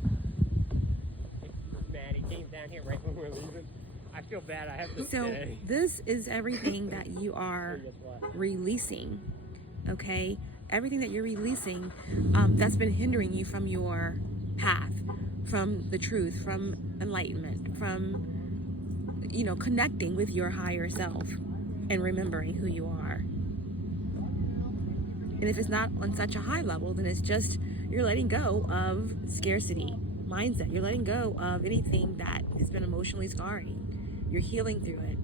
Maddie came down here right when we're leaving. I feel bad. I have to stay. This is everything that you are releasing, okay? Everything that you're releasing that's been hindering you from your path, from the truth, from enlightenment, from, you know, connecting with your higher self and remembering who you are. And if it's not on such a high level, then it's just you're letting go of scarcity mindset. You're letting go of anything that has been emotionally scarring. You're healing through it.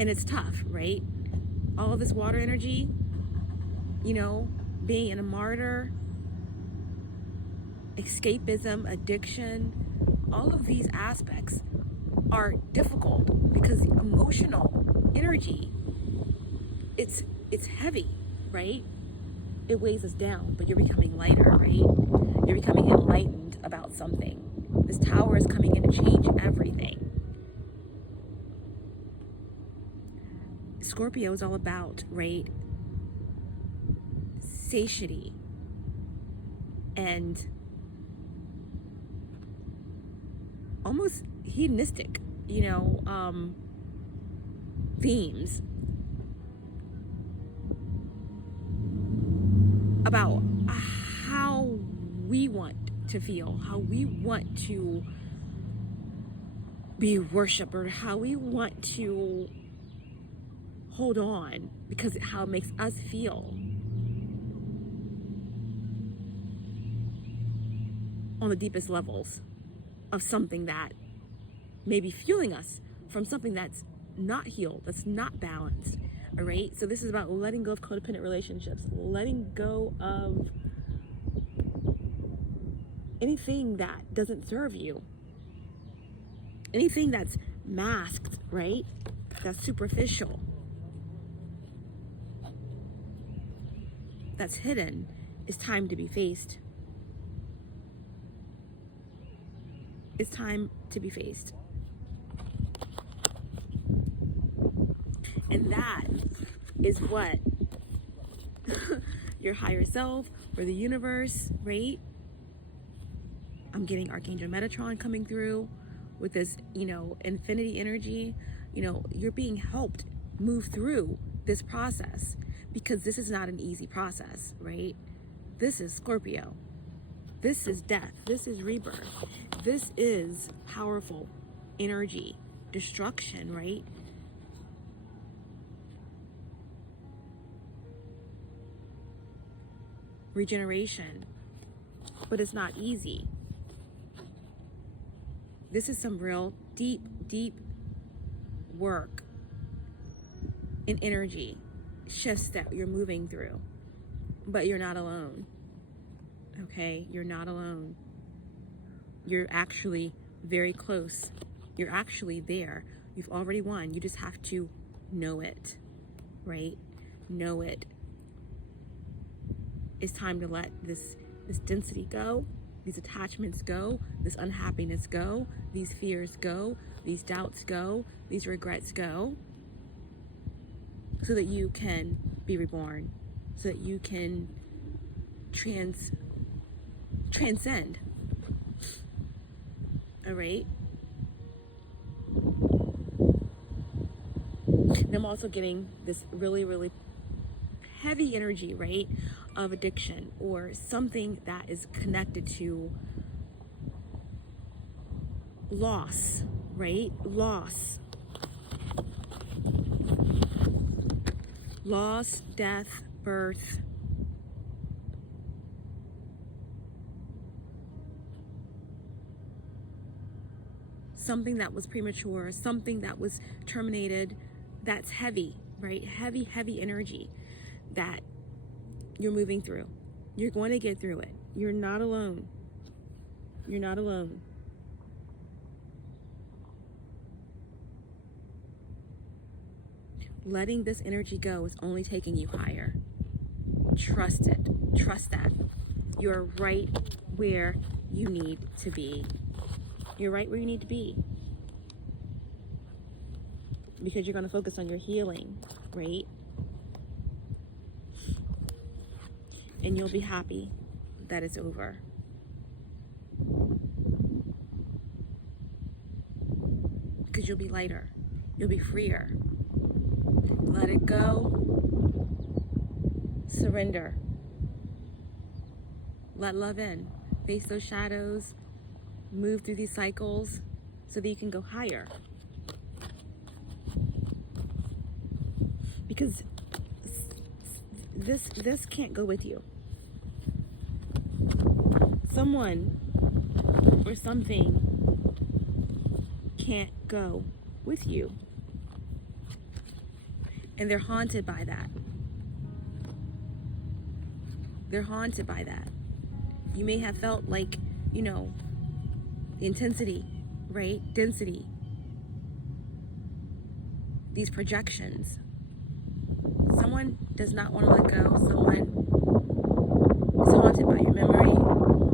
And it's tough, right? All of this water energy, you know, being a martyr, escapism, addiction, all of these aspects are difficult because the emotional energy, it's heavy, right? It weighs us down, but you're becoming lighter, right? You're becoming enlightened about something. This tower is coming in to change everything. Scorpio is all about, right, satiety and almost hedonistic, you know, themes about how we want to feel, how we want to be worshipped, or how we want to hold on because how it makes us feel on the deepest levels of something that may be fueling us from something that's not healed, that's not balanced. All right, so this is about letting go of codependent relationships, letting go of anything that doesn't serve you, anything that's masked, right? That's superficial, that's hidden. It's time to be faced. It's time to be faced. And that is what your higher self or the universe, right? I'm getting Archangel Metatron coming through with this, infinity energy. You're being helped move through this process, because this is not an easy process, right? This is Scorpio. This is death. This is rebirth. This is powerful energy, destruction, right? Regeneration. But it's not easy. This is some real deep, deep work in energy shifts that you're moving through. But you're not alone. Okay? You're not alone. You're actually very close. You're actually there. You've already won. You just have to know it. Right? Know it. It's time to let this density go, these attachments go, this unhappiness go, these fears go, these doubts go, these regrets go, so that you can be reborn, so that you can transcend. All right? And I'm also getting this really, really heavy energy, right, of addiction or something that is connected to loss, right? Loss, death, birth. Something that was premature, something that was terminated, that's heavy, right? Heavy, heavy energy that you're moving through. You're going to get through it. You're not alone. You're not alone. Letting this energy go is only taking you higher. Trust it. Trust that. You're right where you need to be. You're right where you need to be. Because you're going to focus on your healing, right? And you'll be happy that it's over. Because you'll be lighter. You'll be freer. Let it go. Surrender. Let love in. Face those shadows. Move through these cycles so that you can go higher. Because this can't go with you. Someone or something can't go with you. And they're haunted by that. They're haunted by that. You may have felt like, the intensity, right? Density. These projections. Someone does not want to let go. Someone is haunted by your memory,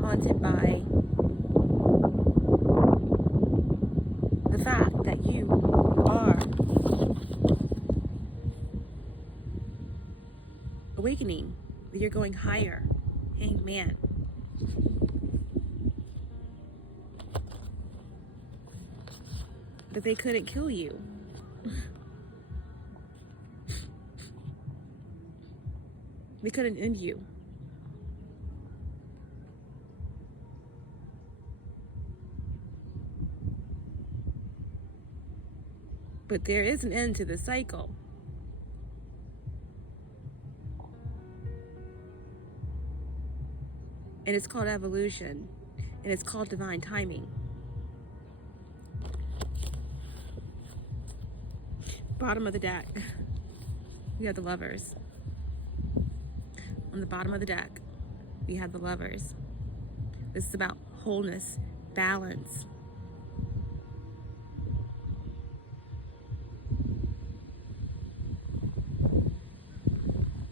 haunted by the fact that you are awakening, that you're going higher. Hey, man. That they couldn't kill you. They couldn't end you. But there is an end to the cycle. And it's called evolution. And it's called divine timing. Bottom of the deck. we have the Lovers. On the bottom of the deck, we have the Lovers. This is about wholeness, balance.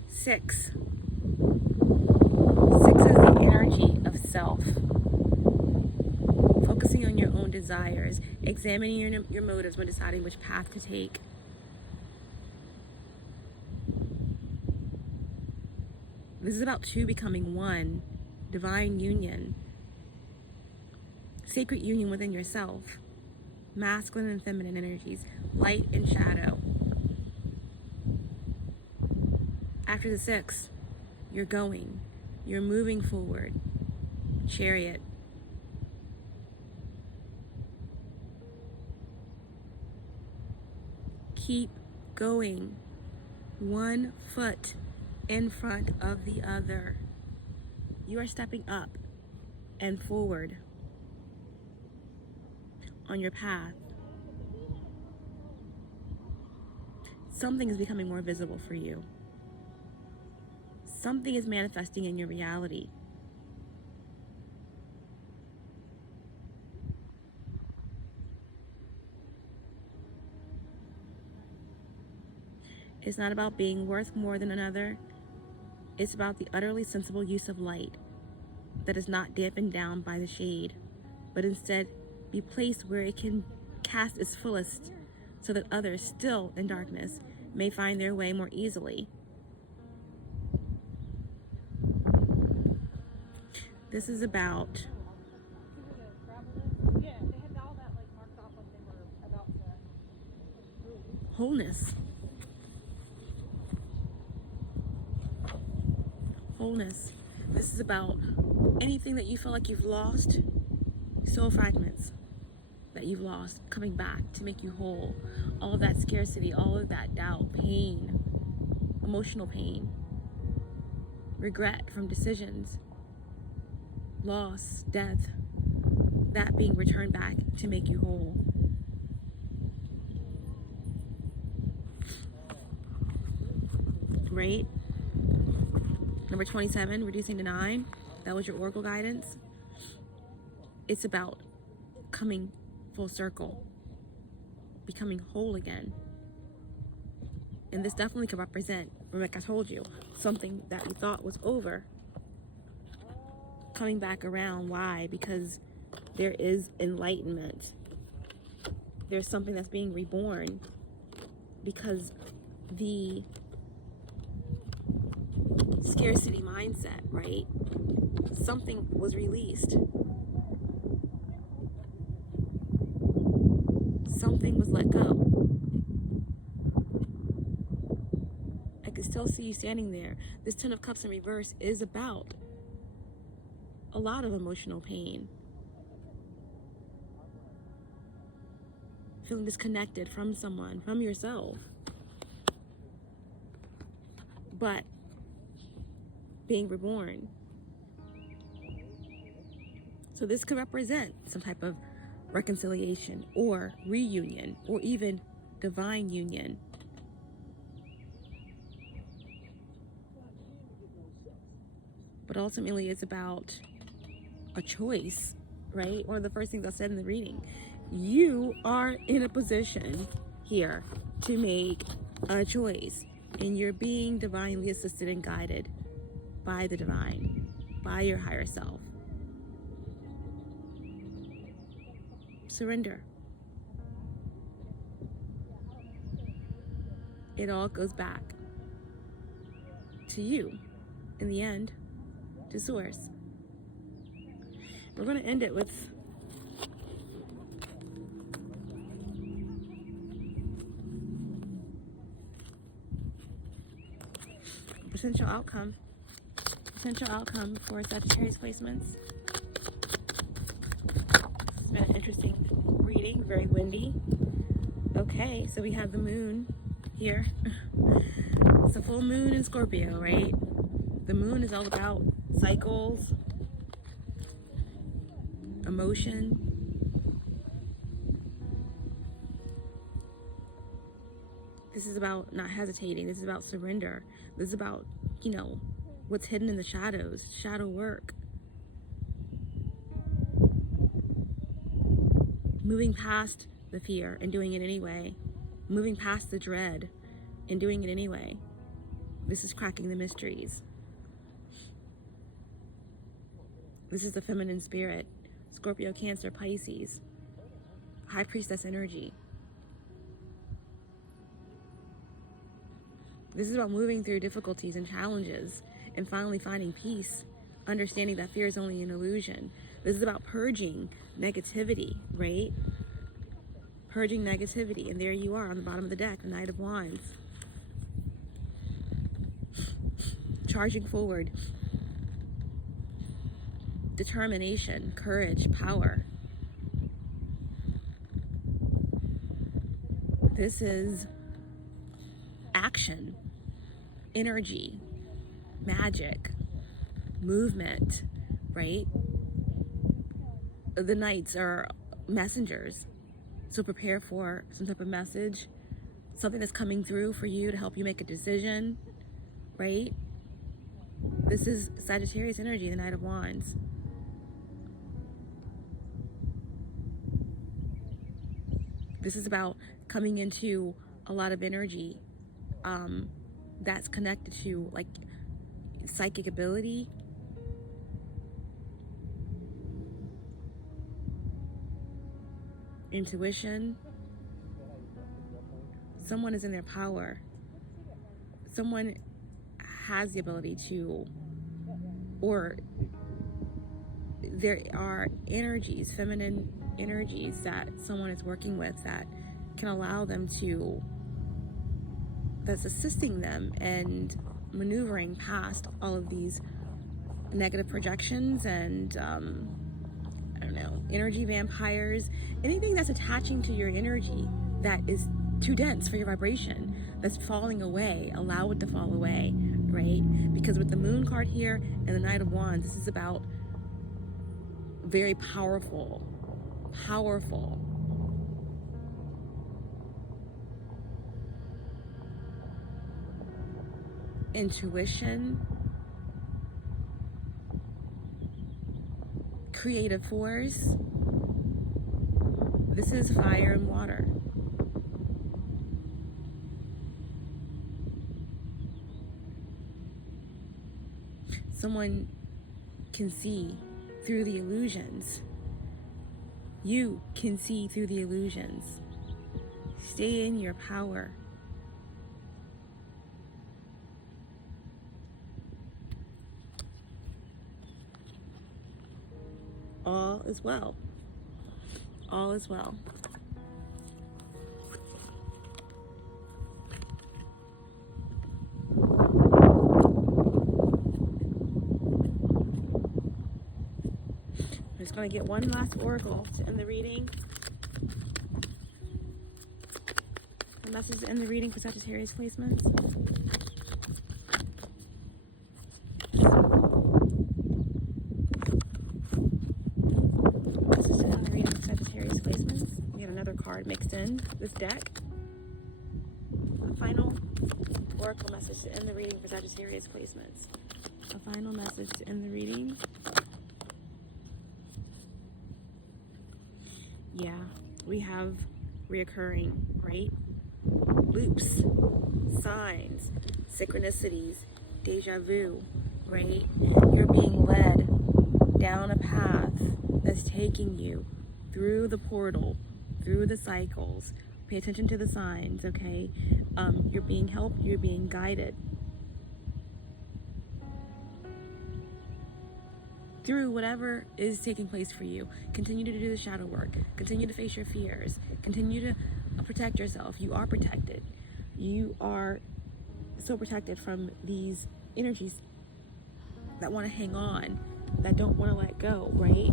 Six. Six is the energy of self. Focusing on your own desires, examining your motives when deciding which path to take. This is about two becoming one, divine union, sacred union within yourself, masculine and feminine energies, light and shadow. After the six, you're going, you're moving forward. Chariot. Keep going, one foot in front of the other. You are stepping up and forward on your path. Something is becoming more visible for you. Something is manifesting in your reality. It's not about being worth more than another. It's about the utterly sensible use of light that is not dampened down by the shade, but instead be placed where it can cast its fullest so that others still in darkness may find their way more easily. This is about wholeness. Wholeness. This is about anything that you feel like you've lost, soul fragments that you've lost, coming back to make you whole. All of that scarcity, all of that doubt, pain, emotional pain, regret from decisions, loss, death, that being returned back to make you whole. Right? Number 27, reducing to 9. That was your oracle guidance. It's about coming full circle, becoming whole again. And this definitely could represent, like I told you, something that you thought was over, coming back around. Why? Because there is enlightenment. There's something that's being reborn because the scarcity mindset, right? Something was released. Something was let go. I can still see you standing there. This Ten of Cups in reverse is about a lot of emotional pain. Feeling disconnected from someone, from yourself. But being reborn. So this could represent some type of reconciliation or reunion or even divine union. But ultimately it's about a choice, right? One of the first things I said in the reading. You are in a position here to make a choice, and you're being divinely assisted and guided by the divine, by your higher self. Surrender. It all goes back to you in the end, to source. We're going to end it with potential outcome. Potential outcome for Sagittarius placements. It's been an interesting reading, very windy. Okay, so we have the moon here. It's a full moon in Scorpio, right? The moon is all about cycles, emotion. This is about not hesitating. This is about surrender. This is about, you know, what's hidden in the shadows, shadow work. Moving past the fear and doing it anyway. Moving past the dread and doing it anyway. This is cracking the mysteries. This is the feminine spirit. Scorpio, Cancer, Pisces. High Priestess energy. This is about moving through difficulties and challenges and finally finding peace, understanding that fear is only an illusion. This is about purging negativity, right? Purging negativity. And there you are on the bottom of the deck, the Knight of Wands. Charging forward. Determination, courage, power. This is action, energy, magic, movement, right? The Knights are messengers. So prepare for some type of message, something that's coming through for you to help you make a decision, right? This is Sagittarius energy, the Knight of Wands. This is about coming into a lot of energy that's connected to like psychic ability, intuition. Someone is in their power. Someone has the ability to, or there are energies, feminine energies that someone is working with that can allow them to, that's assisting them and maneuvering past all of these negative projections and I don't know, energy vampires, anything that's attaching to your energy that is too dense for your vibration, that's falling away, allow it to fall away, right? Because with the Moon card here and the Knight of Wands, this is about very powerful intuition, creative force. This is fire and water. Someone can see through the illusions. You can see through the illusions. Stay in your power. All is well. All is well. I'm just going to get one last oracle to end the reading. A message to end the reading for Sagittarius placements. Message to end the reading for Sagittarius placements. We got another card mixed in this deck. A final oracle message to end the reading for Sagittarius placements. A final message to end the reading. Yeah, we have reoccurring, right? Loops, signs, synchronicities, deja vu, right? You're being led down a path that's taking you through the portal, through the cycles. Pay attention to the signs, okay? You're being helped, you're being guided through whatever is taking place for you. Continue to do the shadow work. Continue to face your fears. Continue to protect yourself. You are protected. You are so protected from these energies that want to hang on, that don't want to let go, right?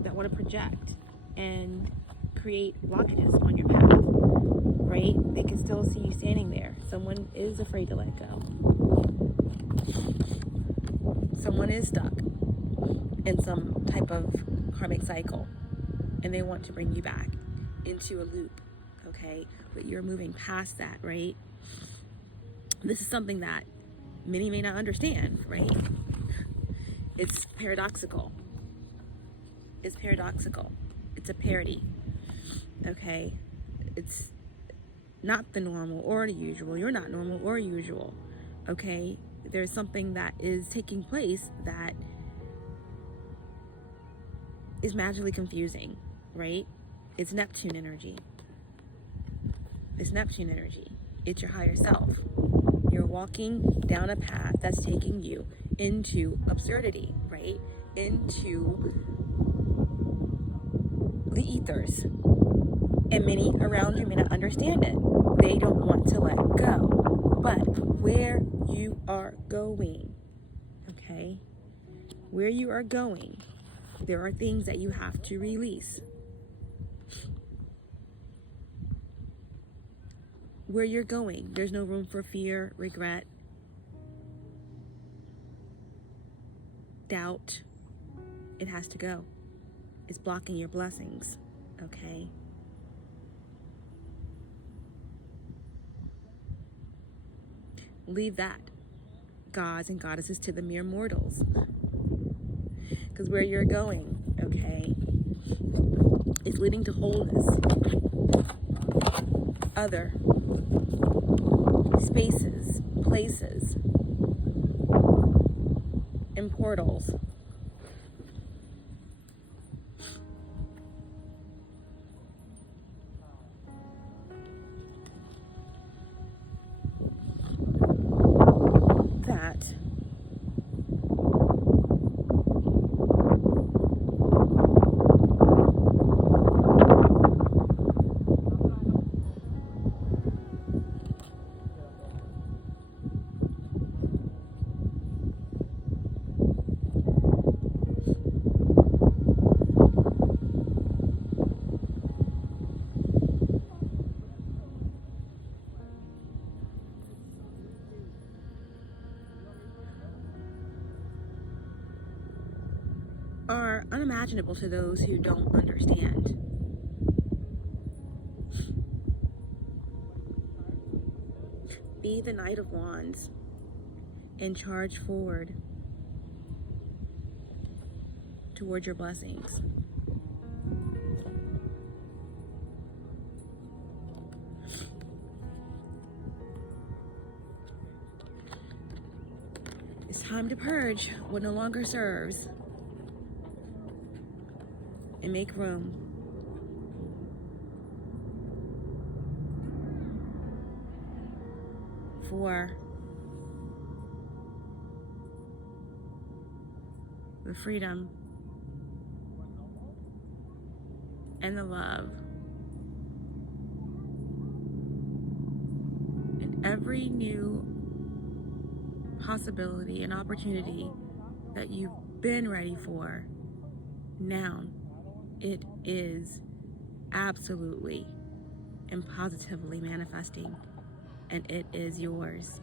That want to project and create blockages on your path, right? They can still see you standing there. Someone is afraid to let go. Someone is stuck in some type of karmic cycle and they want to bring you back into a loop, okay? But you're moving past that, right? This is something that many may not understand, right? It's paradoxical. It's paradoxical. It's a parody, okay? It's not the normal or the usual. You're not normal or usual, okay? There's something that is taking place that is magically confusing, right? It's Neptune energy. It's Neptune energy. It's your higher self. You're walking down a path that's taking you into absurdity, right? Into the ethers. And many around you may not understand it. They don't want to let go. But where you are going, okay? Where you are going, there are things that you have to release. Where you're going, there's no room for fear, regret, doubt. It has to go. It's blocking your blessings, okay? Leave that, gods and goddesses, to the mere mortals. Because where you're going, okay, is leading to wholeness. Other spaces, places, and portals. That are unimaginable to those who don't understand. Be the Knight of Wands and charge forward toward your blessings. It's time to purge what no longer serves and make room for the freedom and the love and every new possibility and opportunity that you've been ready for. Now it is absolutely and positively manifesting, and it is yours.